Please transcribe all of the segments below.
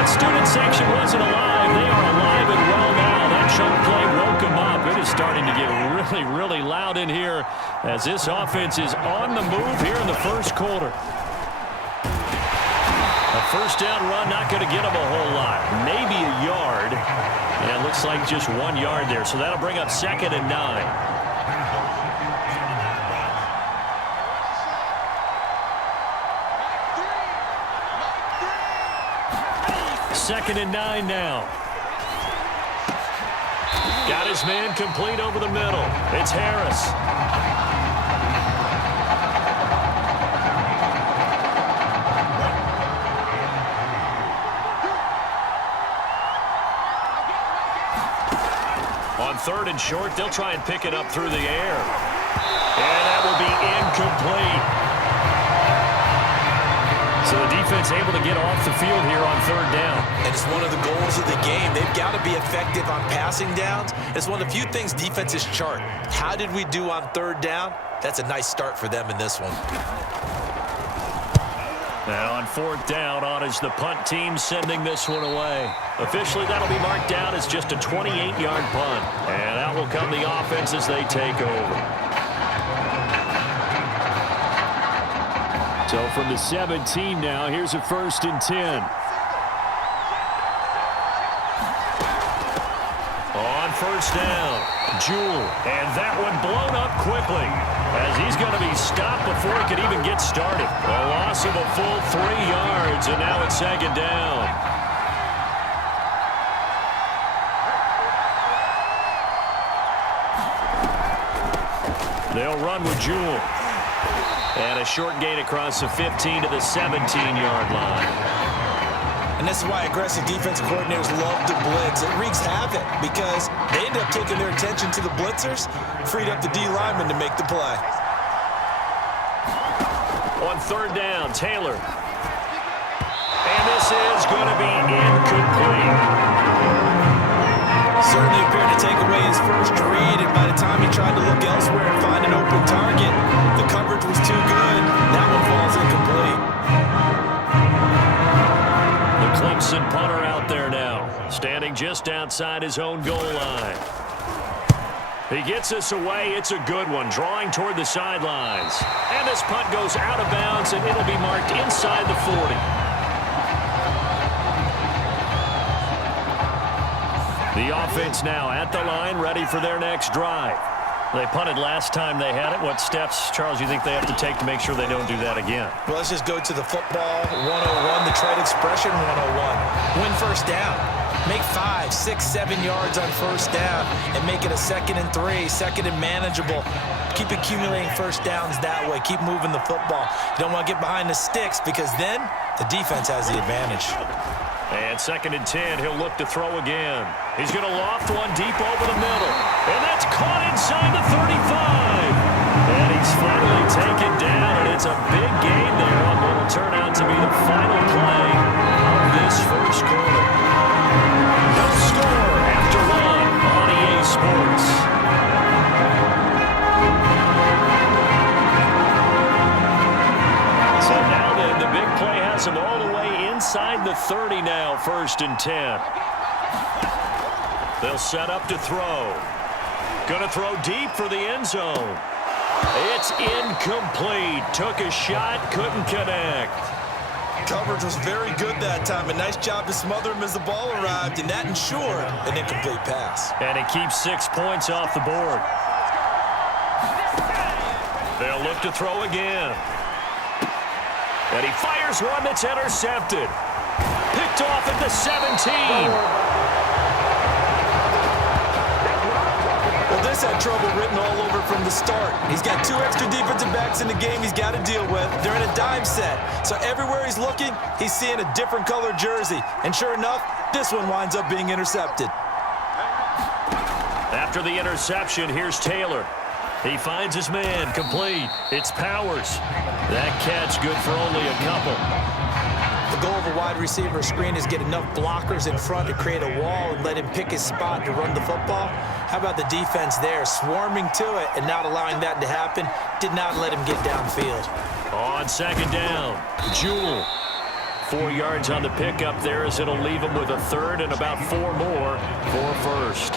That student section wasn't alive. They are alive and well now. That chunk play woke them up. It is starting to get really, really loud in here as this offense is on the move here in the first quarter. A first down run, not going to get them a whole lot. Maybe a yard. And it looks like just 1 yard there. So that'll bring up 2nd and 9. 2nd and 9 now. Got his man complete over the middle. It's Harris. On 3rd and short, they'll try and pick it up through the air. And that will be incomplete. So the defense able to get off the field here on 3rd down. And it's one of the goals of the game. They've got to be effective on passing downs. It's one of the few things defenses chart. How did we do on 3rd down? That's a nice start for them in this one. Now on 4th down, on is the punt team sending this one away. Officially, that'll be marked down as just a 28-yard punt. And out will come the offense as they take over. So from the 17 now, here's a 1st and 10. On 1st down, Jewell. And that one blown up quickly as he's going to be stopped before he could even get started. A loss of a full 3 yards, and now it's 2nd down. They'll run with Jewell. And a short gain across the 15 to the 17-yard line. And this is why aggressive defensive coordinators love to blitz. It wreaks havoc because they end up taking their attention to the blitzers, freed up the D lineman to make the play. On 3rd down, Taylor. And this is going to be incomplete. Certainly appeared to take away his first read, and by the time he tried to look elsewhere and find an open target, the coverage was too good. That one falls incomplete. The Clemson punter out there now, standing just outside his own goal line. He gets this away. It's a good one, drawing toward the sidelines. And this punt goes out of bounds, and it'll be marked inside the 40. The offense now at the line, ready for their next drive. They punted last time they had it. What steps, Charles, you think they have to take to make sure they don't do that again? Well, let's just go to the football 101, the trade expression 101. Win first down. Make 5, 6, 7 yards on first down and make it a 2nd and 3, 2nd and manageable. Keep accumulating first downs that way. Keep moving the football. You don't want to get behind the sticks because then the defense has the advantage. And 2nd and 10, he'll look to throw again. He's going to loft one deep over the middle. And that's caught inside the 35. And he's finally taken down, and it's a big gain there on what will turn out to be the final play of this first quarter. No score after 1 on EA Sports. So now then, the big play has him all the way inside the 30 now, 1st and 10. They'll set up to throw. Going to throw deep for the end zone. It's incomplete. Took a shot, couldn't connect. Coverage was very good that time. A nice job to smother him as the ball arrived, and that ensured an incomplete pass. And it keeps 6 points off the board. They'll look to throw again. And he fires one that's intercepted. Picked off at the 17. Well, this had trouble written all over from the start. He's got 2 extra defensive backs in the game he's got to deal with. They're in a dime set. So everywhere he's looking, he's seeing a different color jersey. And sure enough, this one winds up being intercepted. After the interception, here's Taylor. He finds his man, complete. It's Powers. That catch good for only a couple. The goal of a wide receiver screen is get enough blockers in front to create a wall and let him pick his spot to run the football. How about the defense there, swarming to it and not allowing that to happen? Did not let him get downfield. On 2nd down, Jewell 4 yards on the pickup there, as it'll leave them with a third and about 4 more for first.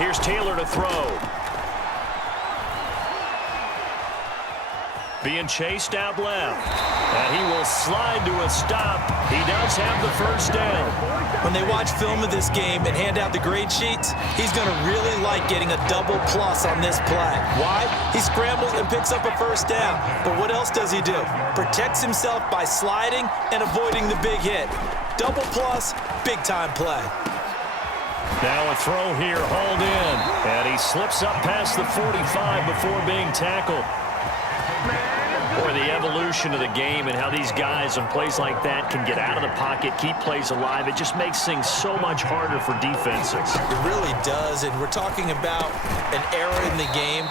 Here's Taylor to throw. Being chased out left. And he will slide to a stop. He does have the first down. When they watch film of this game and hand out the grade sheets, he's going to really like getting a double plus on this play. Why? He scrambles and picks up a first down. But what else does he do? Protects himself by sliding and avoiding the big hit. Double plus, big-time play. Now a throw here, hauled in. And he slips up past the 45 before being tackled. Boy, the evolution of the game and how these guys on plays like that can get out of the pocket, keep plays alive, it just makes things so much harder for defenses. It really does, and we're talking about an era in the game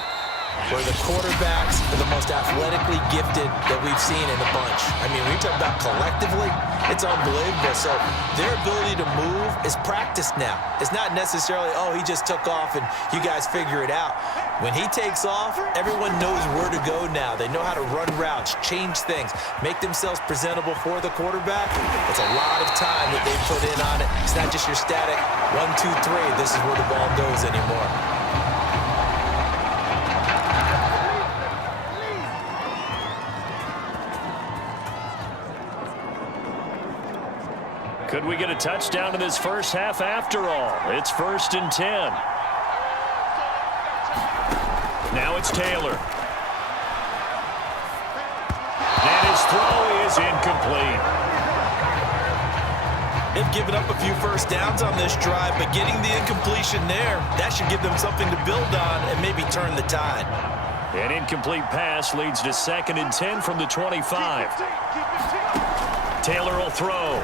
where the quarterbacks are the most athletically gifted that we've seen in a bunch. I mean, when you talk about collectively, it's unbelievable. So their ability to move is practiced now. It's not necessarily, oh, he just took off and you guys figure it out. When he takes off, everyone knows where to go now. They know how to run routes, change things, make themselves presentable for the quarterback. It's a lot of time that they put in on it. It's not just your static 1, 2, 3, this is where the ball goes anymore. Could we get a touchdown in this first half after all? It's 1st and 10. Now it's Taylor. And his throw is incomplete. They've given up a few first downs on this drive, but getting the incompletion there, that should give them something to build on and maybe turn the tide. An incomplete pass leads to 2nd and 10 from the 25. Taylor will throw.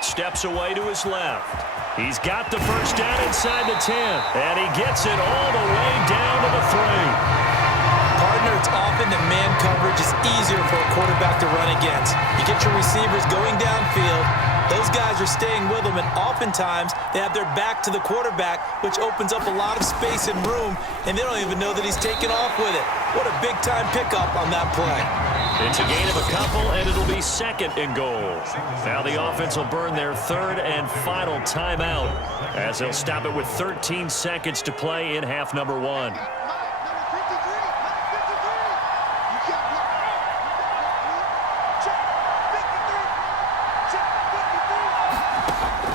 Steps away to his left. He's got the first down inside the 10. And he gets it all the way down to the 3. Partner, it's often that man coverage is easier for a quarterback to run against. You get your receivers going downfield. Those guys are staying with them, and oftentimes they have their back to the quarterback, which opens up a lot of space and room, and they don't even know that he's taken off with it. What a big-time pickup on that play. It's a gain of a couple, and it'll be 2nd and goal. Now the offense will burn their 3rd and final timeout as they'll stop it with 13 seconds to play in half number 1.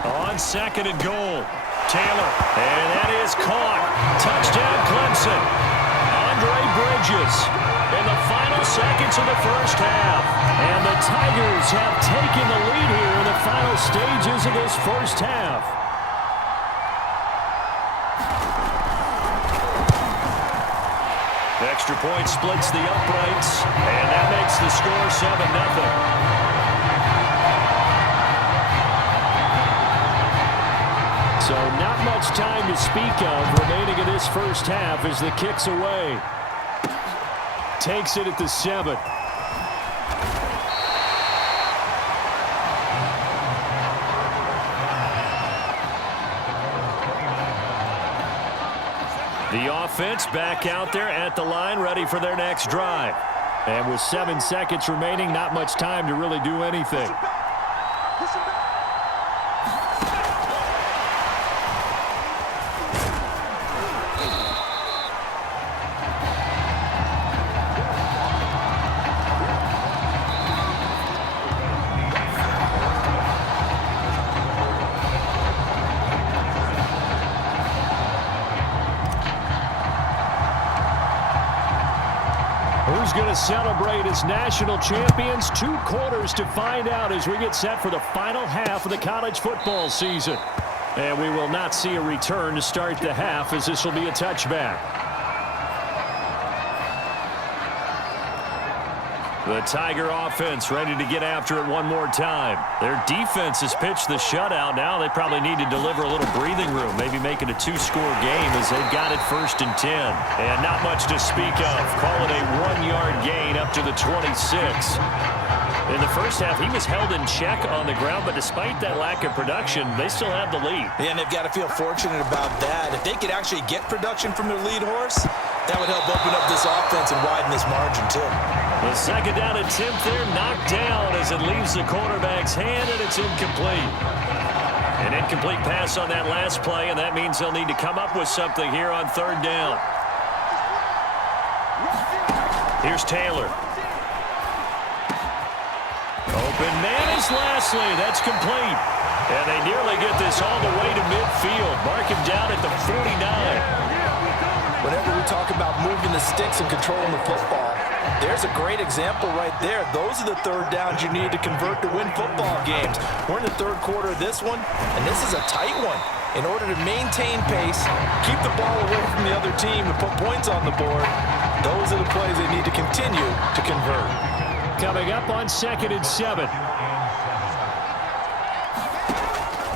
On 2nd and goal, Taylor, and that is caught. Touchdown, Clemson. Andre Bridges in the final seconds of the first half. And the Tigers have taken the lead here in the final stages of this first half. The extra point splits the uprights, and that makes the score 7-0. So not much time to speak of remaining in this first half as the kick's away. Takes it at the 7. The offense back out there at the line, ready for their next drive. And with 7 seconds remaining, not much time to really do anything. Who's going to celebrate as national champions? 2 quarters to find out as we get set for the final half of the college football season. And we will not see a return to start the half, as this will be a touchback. The Tiger offense ready to get after it one more time. Their defense has pitched the shutout. Now they probably need to deliver a little breathing room, maybe make it a 2-score game as they've got it 1st and 10. And not much to speak of. Call it a 1-yard gain up to the 26. In the first half, he was held in check on the ground, but despite that lack of production, they still have the lead. Yeah, and they've got to feel fortunate about that. If they could actually get production from their lead horse, that would help open up this offense and widen this margin, too. The second down attempt there knocked down as it leaves the quarterback's hand, and it's incomplete. An incomplete pass on that last play, and that means they'll need to come up with something here on third down. Here's Taylor. Open man is Lashley. That's complete. And they nearly get this all the way to midfield. Mark him down at the 49. Whenever we talk about moving the sticks and controlling the football, there's a great example right there. Those are the third downs you need to convert to win football games. We're in the third quarter of this one, and this is a tight one. In order to maintain pace, keep the ball away from the other team, and put points on the board, those are the plays they need to continue to convert. Coming up on 2nd and 7.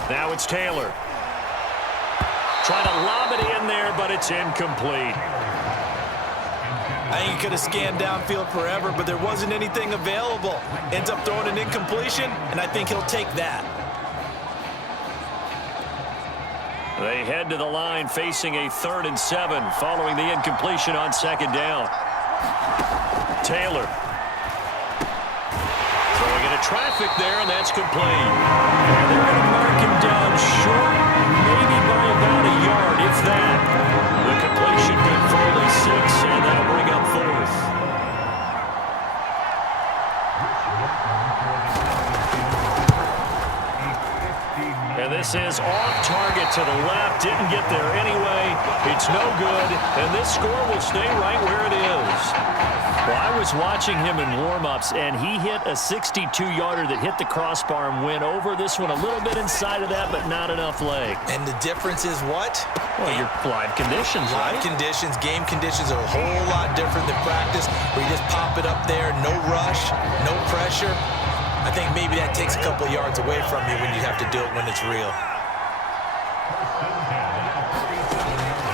Now it's Taylor. Trying to lob it in there, but it's incomplete. I think he could have scanned downfield forever, but there wasn't anything available. Ends up throwing an incompletion, and I think he'll take that. They head to the line facing a 3rd and 7 following the incompletion on 2nd down. Taylor. Throwing into traffic there, and that's complete. And they're going to mark him down short, maybe by about a yard, if that. The completion good for only 6, and that'll bring up 4th. And this is off target to the left. Didn't get there anyway. It's no good. And this score will stay right where it is. Well, I was watching him in warm-ups, and he hit a 62-yarder that hit the crossbar and went over. This one a little bit inside of that, but not enough leg. And the difference is what? Well, your live conditions, right? Live conditions, game conditions are a whole lot different than practice, where you just pop it up there, no rush, no pressure. I think maybe that takes a couple of yards away from you when you have to do it when it's real.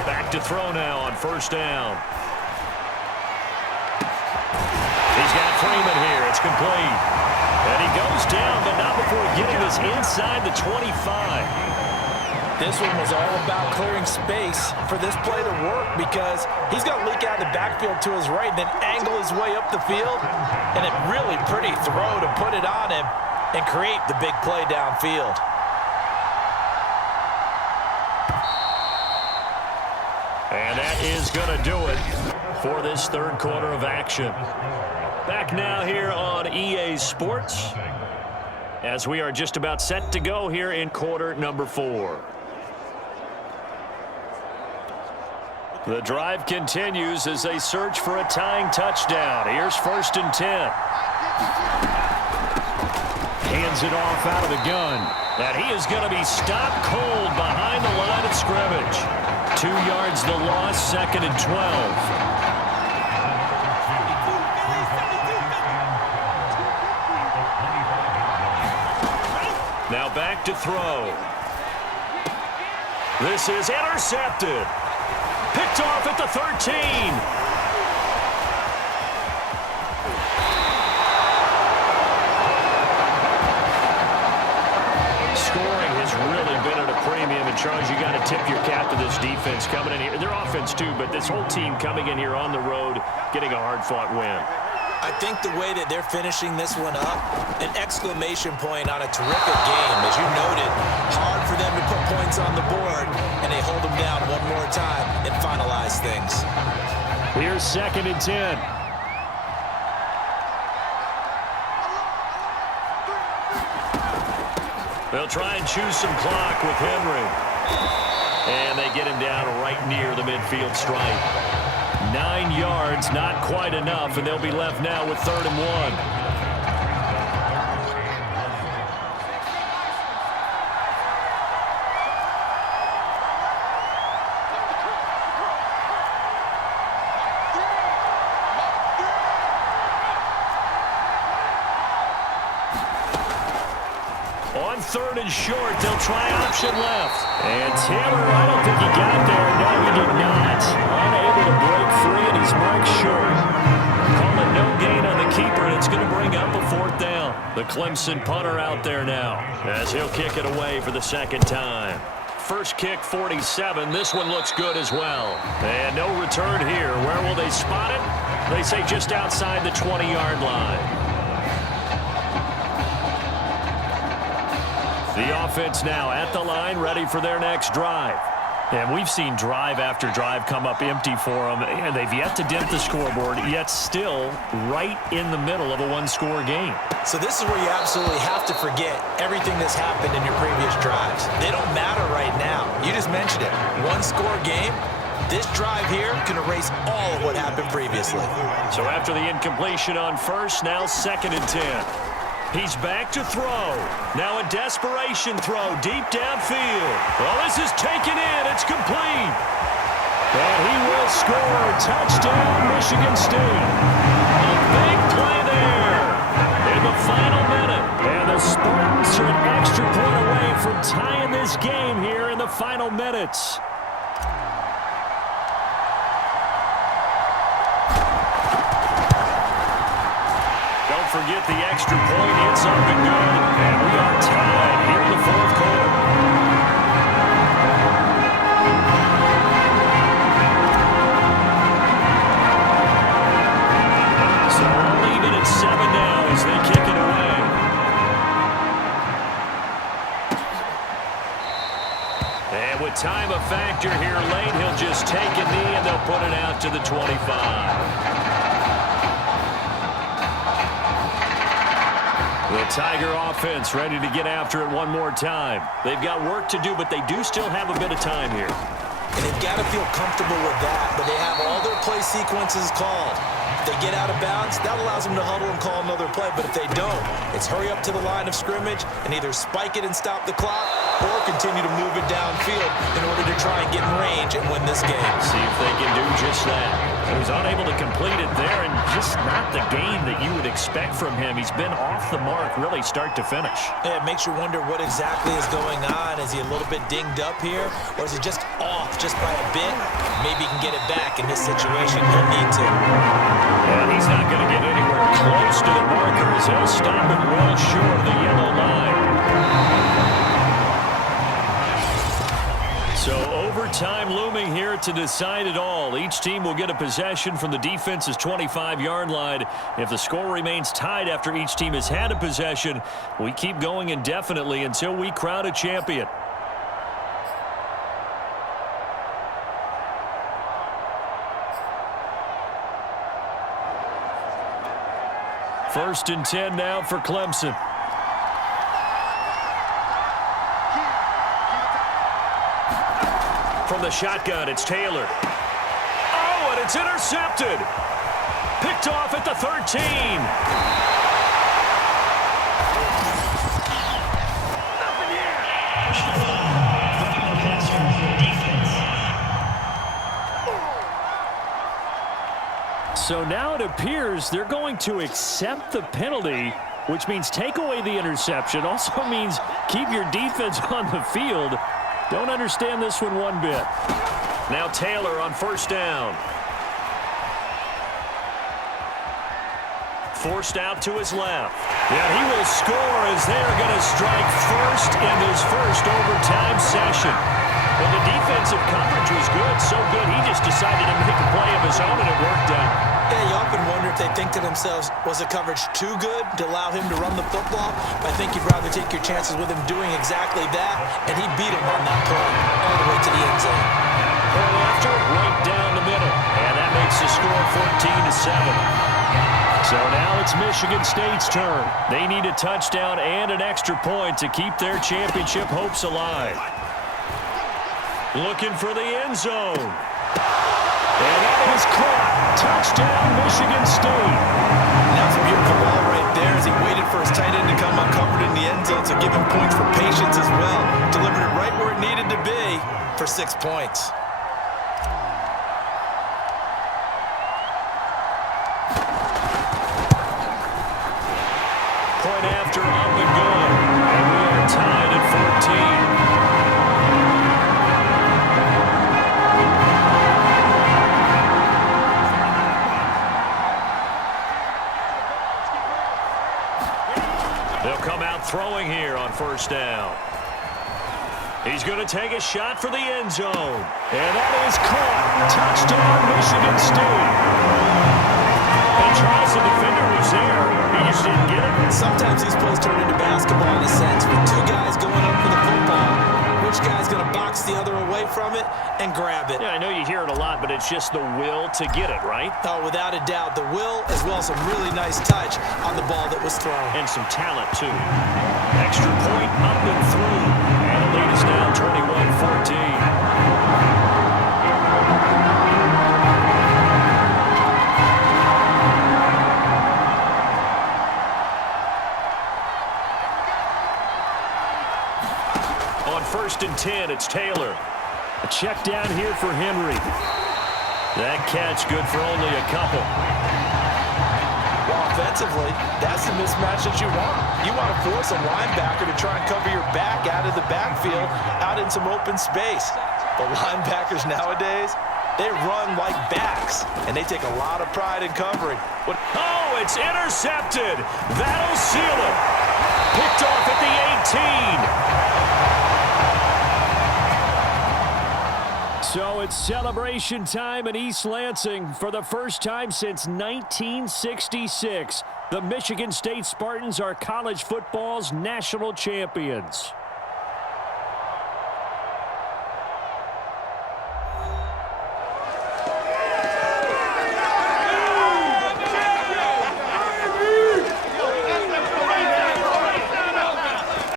Back to throw now on 1st down. He's got Freeman here. It's complete. And he goes down, but not before getting this inside the 25. This one was all about clearing space for this play to work, because he's going to leak out of the backfield to his right, then angle his way up the field, and a really pretty throw to put it on him and create the big play downfield. And that is going to do it for this third quarter of action. Back now here on EA Sports, as we are just about set to go here in quarter number 4. The drive continues as they search for a tying touchdown. Here's 1st and 10. Hands it off out of the gun. And he is going to be stopped cold behind the line of scrimmage. 2 yards the loss, 2nd and 12. Now back to throw. This is intercepted. Picked off at the 13. Scoring has really been at a premium. And, Charles, you got to tip your cap to this defense coming in here. Their offense, too, but this whole team coming in here on the road, getting a hard-fought win. I think the way that they're finishing this one up, an exclamation point on a terrific game. As you noted, hard for them to put points on the board, and they hold them down one more time and finalize things. Here's 2nd and 10. They'll try and choose some clock with Henry. And they get him down right near the midfield stripe. 9 yards, not quite enough, and they'll be left now with 3rd and 1. On 3rd and short, they'll try option left. And Taylor, I don't think he got there. No, he did not. Unable to break free, and he's marked short. Call it no gain on the keeper, and it's going to bring up a 4th down. The Clemson punter out there now as he'll kick it away for the second time. First kick, 47. This one looks good as well. And no return here. Where will they spot it? They say just outside the 20-yard line. The offense now at the line, ready for their next drive. And we've seen drive after drive come up empty for them, and they've yet to dent the scoreboard, yet still right in the middle of a one-score game. So this is where you absolutely have to forget everything that's happened in your previous drives. They don't matter right now. You just mentioned it. One-score game. This drive here can erase all of what happened previously. So after the incompletion on first, now 2nd and 10. He's back to throw. Now a desperation throw deep downfield. Well, this is taken in. It's complete. And he will score. Touchdown, Michigan State. A big play there in the final minute. And the Spartans are an extra point away from tying this game here in the final minutes. Forget the extra point. It's up and good. And we are tied here in the fourth quarter. So we'll leave it at 7 now as they kick it away. And with time a factor here late, he'll just take a knee and they'll put it out to the 25. The Tiger offense ready to get after it one more time. They've got work to do, but they do still have a bit of time here. And they've got to feel comfortable with that, but they have all their play sequences called. If they get out of bounds, that allows them to huddle and call another play. But if they don't, it's hurry up to the line of scrimmage and either spike it and stop the clock or continue to move it downfield in order to try and get in range and win this game. See if they can do just that. He was unable to complete it there, and just not the game that you would expect from him. He's been off the mark really start to finish. Yeah, it makes you wonder what exactly is going on. Is he a little bit dinged up here, or is he just off just by a bit? Maybe he can get it back in this situation. He'll need to. And he's not going to get anywhere close to the marker as he'll stop it well short of the yellow line. So overtime looming here to decide it all. Each team will get a possession from the defense's 25-yard line. If the score remains tied after each team has had a possession, we keep going indefinitely until we crown a champion. First and 10 now for Clemson. From the shotgun, it's Taylor. Oh, and it's intercepted. Picked off at the 13. So now it appears they're going to accept the penalty, which means take away the interception. Also means keep your defense on the field. Don't understand this one bit. Now Taylor on first down. Forced out to his left. Yeah, he will score as they are going to strike first in this first overtime session. Well, the defensive coverage was good, so good he just decided to make a play of his own, and it worked out. Yeah, you often wonder if they think to themselves, was the coverage too good to allow him to run the football? I think you'd rather take your chances with him doing exactly that, and he beat him on that play all the way to the end zone. Well, after right down the middle, and that makes the score 14-7. So now it's Michigan State's turn. They need a touchdown and an extra point to keep their championship hopes alive. Looking for the end zone. And that is caught. Touchdown, Michigan State. That's a beautiful ball right there as he waited for his tight end to come uncovered in the end zone, so give him points for patience as well. Delivered it right where it needed to be for 6 points. Point after up and good. And we are tied at 14. He's going to take a shot for the end zone. And that is caught. Touchdown, Michigan State. And Charles, the defender was there. He just didn't get it. Sometimes these plays turn into basketball in a sense. With two guys going up for the football, which guy's going to box the other away from it and grab it? Yeah, I know you hear it a lot, but it's just the will to get it, right? Oh, without a doubt. The will as well as some really nice touch on the ball that was thrown. And some talent, too. Extra point up and through. And the lead is now 21-14. First and 10, it's Taylor. A check down here for Henry. That catch good for only a couple. Well, offensively, that's the mismatch that you want. You want to force a linebacker to try and cover your back out of the backfield, out in some open space. But linebackers nowadays, they run like backs, and they take a lot of pride in covering. Oh, it's intercepted. That'll seal it. Picked off at the 18. So it's celebration time in East Lansing for the first time since 1966. The Michigan State Spartans are college football's national champions.